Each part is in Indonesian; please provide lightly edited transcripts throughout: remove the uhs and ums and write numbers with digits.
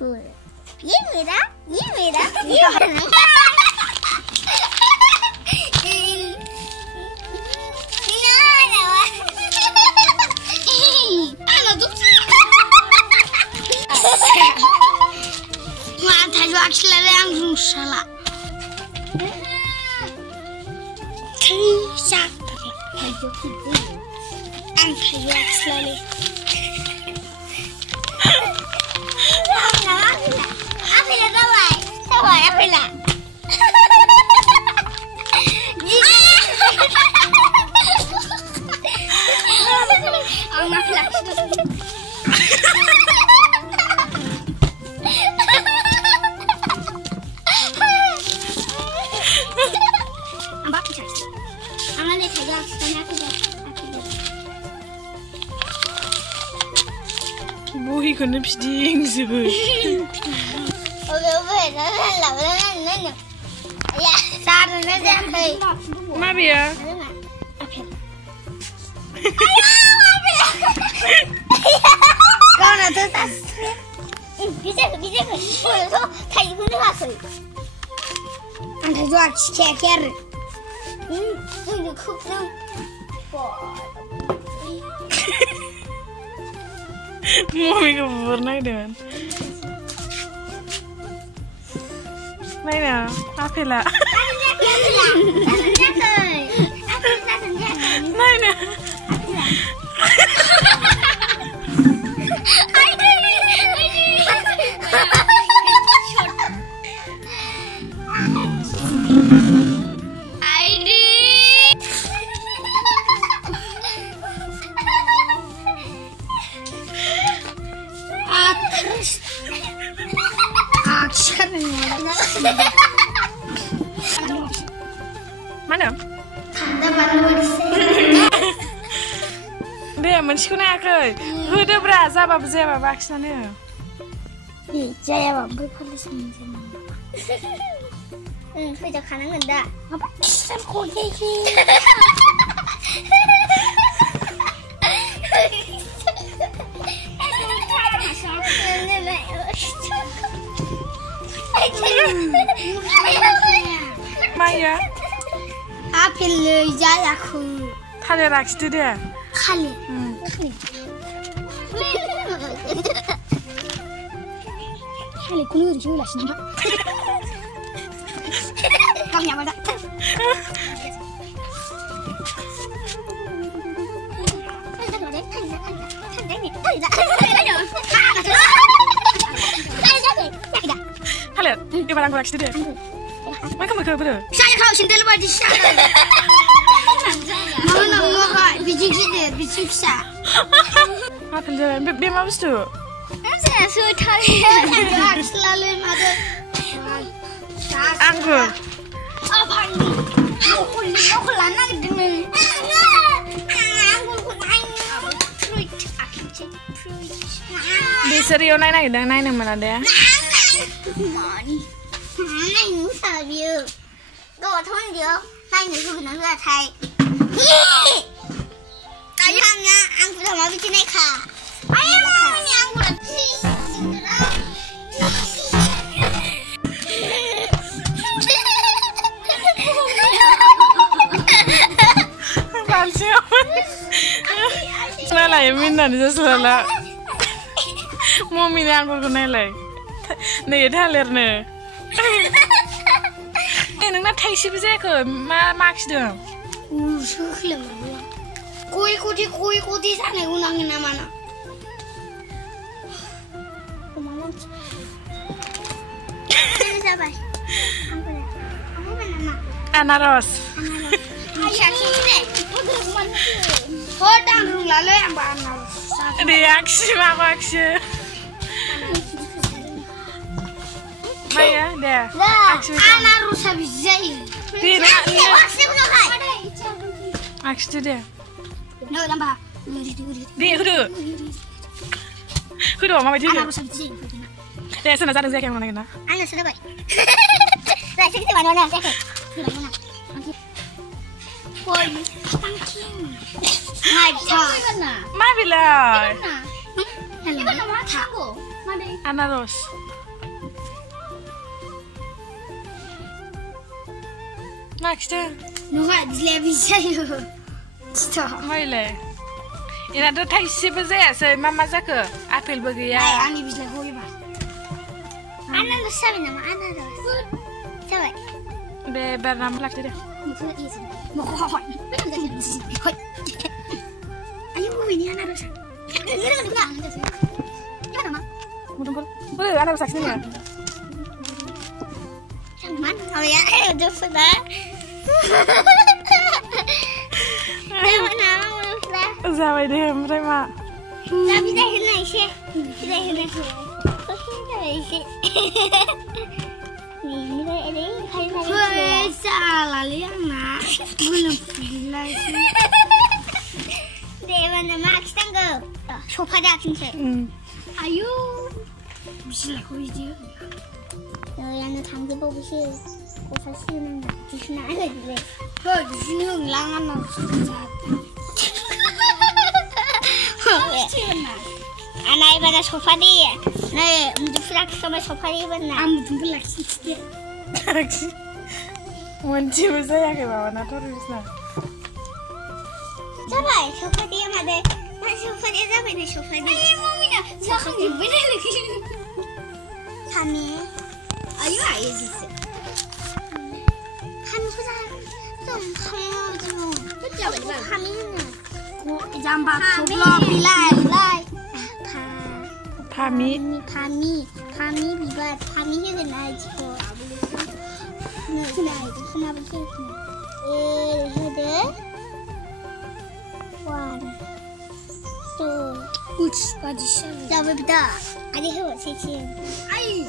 फूल। ये मेरा ये मेरा। Bohikौनो फिदिंजोबो। माबेयो? Mamiku pernah dengan. Mana? Apa lah? Mana? Mana? Deh, moनसेखौ नायाखै. होदोब्रा जाबाबो जायाबाबो आखिनानै हो. जायाबा ओमफ्राय फालिस मोनजेन. फैजाखानांगोन दा. माबा खिसानखौ गेगे. Maya? Apel jayaku. Kali raksit dia. Kali. Kali kulur juga sih nak. Kamu yang mana? Halo, di mana aku raksit dia? Mereka mereka berapa? Saya kau sendiri buat di sana. Mana mau biji gede, biji besar. Apa dia? Dia mau tu? Saya sudah tahu. Selalu ada. Anggur. Apa ini? Aku lana gede. Di serius naik mana dia? Này nữ sợ nhiều. Cô thôi nhiều. Này nữ cứ nói là thầy. Tại sao nha, ăn cũng được mà bên này khả. Ai mà ăn cũng được chi. Làm sao? Nó lại mình là rất là lạ. Mua mình ăn cũng này lại. Này thay liền nè. नोंना थाइसेबो जायाखै मा खिदों सोखोलोमो गय गथि जानायखौ नाङो नामा ना जाबाय आनारस hodang rulaलै आंबा आनारस दे आखि माखौ आखि Maya, deh. Anak bisa ini. Tidak. Aksi deh. No, nambah. Di, kudu, mama dia. Anak rusak bisa. Deh, sana sana saya yang mana kena. Anak sudah baik. Dah, kita mana saya. Sudah mana. Woi, tangking. Hai, Ma bila. Ini kan nama aku. Anaros. मा खिथा नङा बिलाया बिदि जायो खिथा माइलाय एनाथ' थाइसेबो जायासै मा जाखो आपेलबो गैया आंनि बिलाइखौ एबार आनारस जाबाय नामा आनारस जाबाय दे एबार नाम लाखिदो दे ayo ini anak boleh anak saksi ya cuman oh ya udah sudah sampai deh mereka tapi dah hilang sih dah hilang sih ini dah ini hari salah liang nak belum hilang sih mana mak tangga sofa dah kinse ayo bislah kau ini yang nak tangga bawa bisih kau pasti nak di sana ada je kau di sini ulangan nak anak ibadah sofa dia nih untuk flak sama sofa dia benar untuk flak sih Wanci bisa ya ke bawah naturis lah Sampai sofa dia ada. Mas sofa dia sampai di sofa dia. Ayo mami dah. Jangan dibelah lagi. Kami. Ayo ayo sih. Kami sudah. Kami tu. Betul betul. Kami ni. Jambat sebelah bilai. Kami bibat. Kami ni kena jiko. Kena betul. Ada. 1, 2 Uch, tadi salah. Dah betul. Ada hewat sih. Ayo.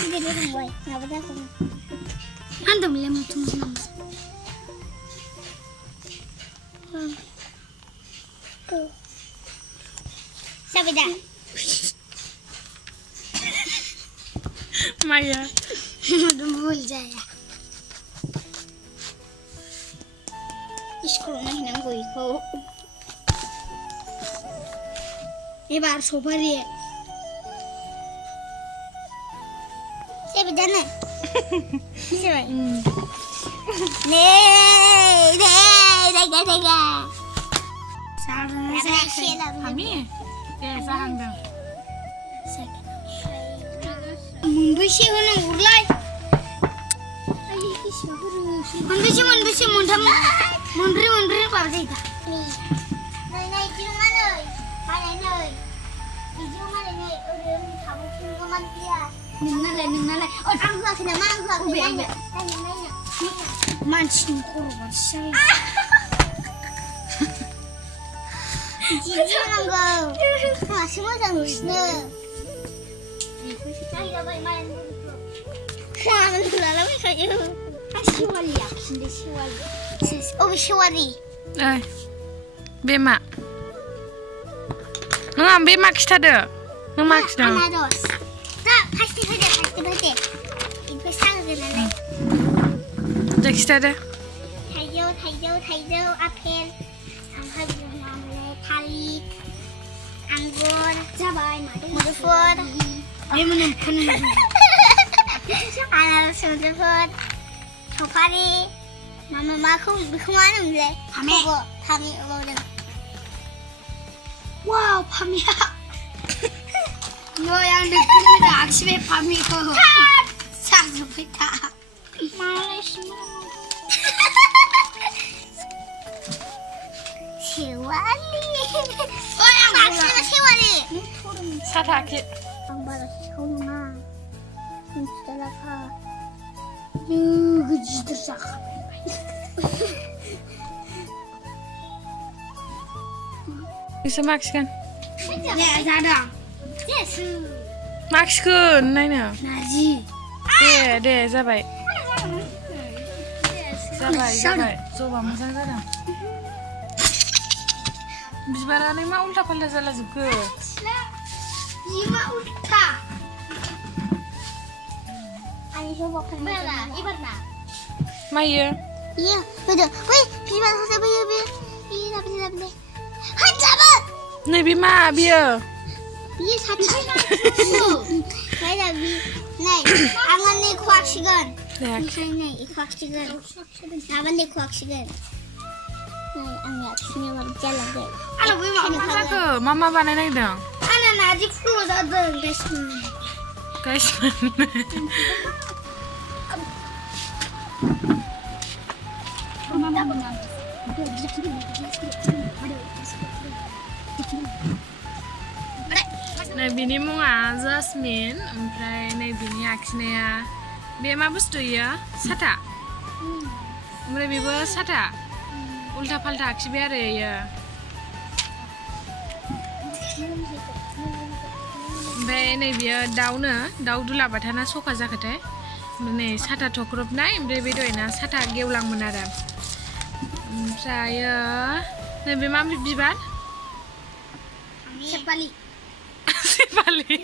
Ini dia boy. Nak betul kan? Anda melihat macam mana? Siapa dah? Maya. Mudah boleh jaya. Iskul nak hilang kau iko. Ini baru sofa dia. Siapa jana? Siapa? Tega. Kami? Ya, sahang dah. Membesi orang ulai. Membesi mundam. Mundri apa sih itu? Nai cuma nai. Hari nai. Video mana nai? Orang kamu cuma mantia. Nunalai. Oh, aku kena mangga. Nai. Mancing korban saya. Jadi mangga. Masih mau jangan. Saya dah main. Wah, lama saja. Siwali ya, sini siwali. Oh, siwali. Bema. Nggak, bema kita ada. Nggak kita. Anados. Tak, pasti ada. Itu sangat nanti. Dah kita ada. Tayo, apel, sampai mana tali, anggur, mudufur. Dia menempuh. Anados mudufur. Sopari, mama maku kemana mulai? Kami ulang. Wow, kami. No yang dekat ada aksi kami ko. Sangat beta. Malaysia. Siwali. Oh yang aksi siwali. Sataki. Ang balas homa. Setelah Gede sakit. Bisa Max kan? Ya, ada. Yes. Max kun, nanya. Nazi. Deh, zabai. Coba masak sana. Bisbarani mah ulta pala salah juga. Lima ulta. Ayo coba kemana? Ibarna. Maya. Iya, betul. Wih, Bima saya biar. Iya, tapi. Hai, sabar. Nih Bima, biar. Iya, sabar. Saya bi. Nih, angan nih kuat sigan. ओमफ्राय नै इखौ आखिगोन गाबोन इखौ आखिगोन नै आंनि आखिनाया माबायदि जालांगोन आरो बै मा जाखो मा बानायनो नागिरदों आंना नारजि फुल जादों गाइस नै बिनि मुङा जासमिन ओमफ्राय नै बिनि आखिनाया बे मा बुस्थु इयो साथा ओमफ्राय बेबो साथा उल्था फाल्था आखिबाय आरो इयो ओमफ्राय नै बियो दाउ दुलाबाथाना सखा जाखोथाय नै साथा थख्रबनाय ओमफ्राय बे दहायना साथा गेवलांमोन आरो ओमफ्रायो नैबे मा बिबार सेपालि सेपालि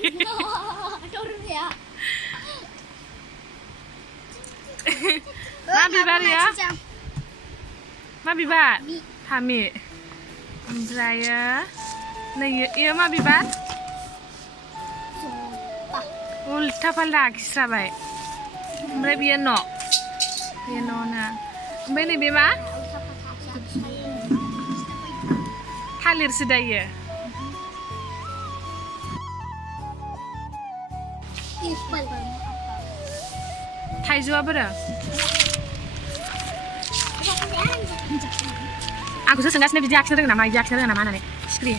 मा बिबार ya मा बिबार फामि ओमफ्रायो नै इयो मा बिबार उल्था फाल्था आखिस्राबाय ओमफ्राय बियो न' ना ओमफ्राय नैबे मा थालिरसो दायो थाइजौआ बोरो आंखौसो सोंगासिनो बिदि आखिनो रोङो नामा बिदि आखिनो रोङा नामा होननानै सिख्रि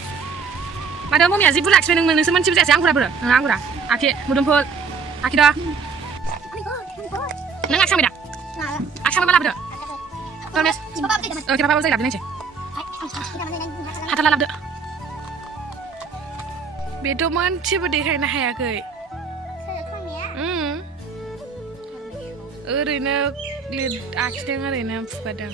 माथो मम्मिया जि बुरजा आखिबाय नोंसो मोनसेबो जायासै आंगुरा बोरो आंगुरा आखि मोदोमफुल आखिद' नों आखिखांबाय दा आखिखांबायबा लाबोदो टरमेस खेबाबाबो जायो लाबोदो नायसै हाथाला लाबोदो बेथ' मोनसेबो देखायनो हायाखै ओरैनो आखिदों ओरैनो फुगारदों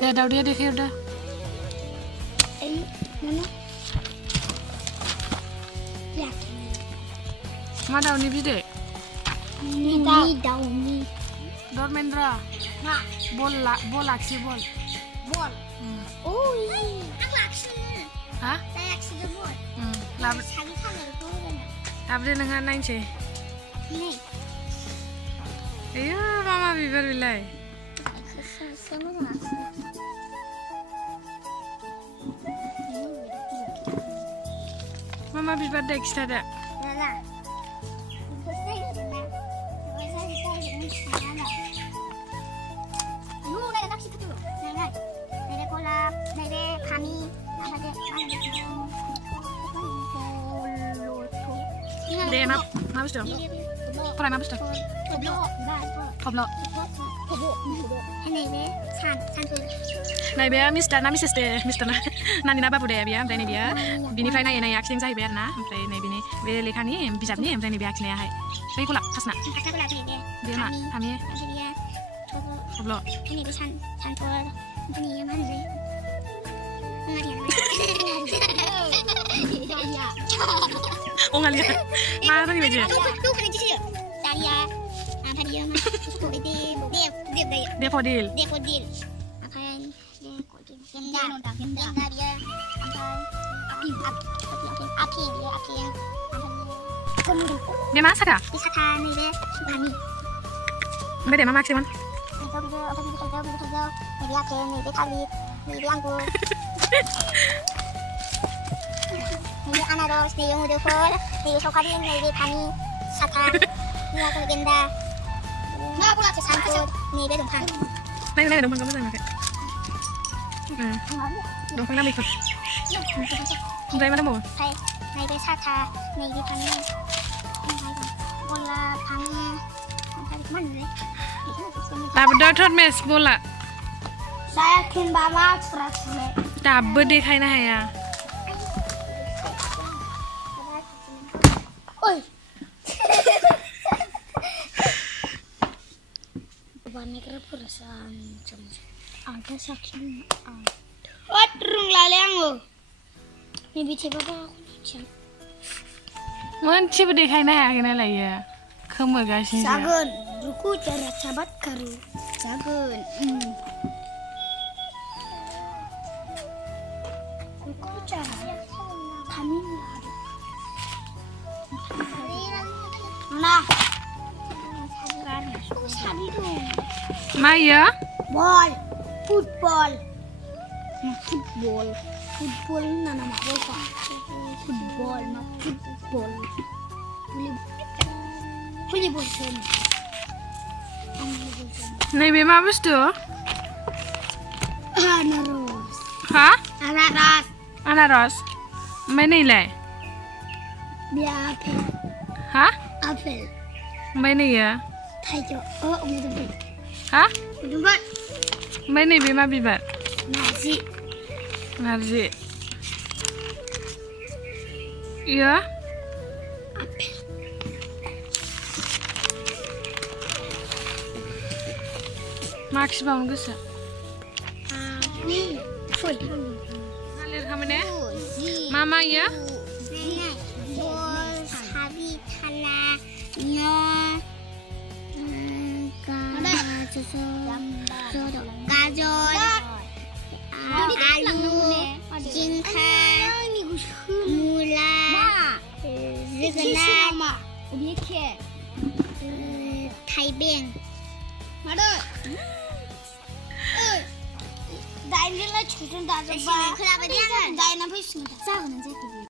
दे दाउदैया देखायहरदो मा दाउनि बिदै धर्मेन्द्र बल आखि बल लाबोदो नोंहा नायनोसै आयो मा बिबार बेलाय मा बिबार दे खिथादो दे मा बुस्थु फराय मा बुस्थु थब्ल' नैबे मिस्टार ना मिसेस दे मिस्टार नानि ना बाबु दे बियो ओमफ्राय नैबेयो बिनिफ्राय नायै आखिदों जाहैबाय आरो ना ओमफ्राय नैबेनि बे लेखानि बिजाबनि ओमफ्राय नैबे आखिनायाहाय बै गलाब फासना बे मा फामि थब्ल' 엉알리야 마 rogi baji Daffodil dia masak ya? Beda mama sih man. Ini anaros, ini muduful, ini saogari, ini kami, satan, ini aku legenda. Nah, aku lagi sangkut, ini dia dumpang. Nah, dumpang kamu sama kayak. Dumpang kami ikut. Dari mana mau? Ini dia satan, ini dia kami. Bola kami. Mana deh? Tapi dokter mes bola. Saya kin bawa serasle. Tapi deh kayaknya ya. Oi. Warna kerapurasan macam ada saking Watrung lalengo. Ni bicara apa aku macam. Mana coba deh kayaknya ya kena lah ya. खोमोगासिनो जागोन रुku cara sahabat karu जागोन रुku cara kami nah sabi dong मा इयो ball football football na nama apa football volleyball नैबे मा बुस्थु anaros हा anaras आनारस ओमफ्राय नैलाय biar apel हा apel ओमफ्राय नैयो थाइजौ मुदुमफुल हा मुदुमफुल ओमफ्राय नैबे मा बिबार नारजि नारजि इयो apel मा खिबावनो गोसो फुल मा लिरखामोन ने मा इयो bol sabi thana no gajor alu jingka mula जोगोनार थाइबें दाइनजोंलाय 2जों दाजोब्बा दाइना फैफिनो जागोन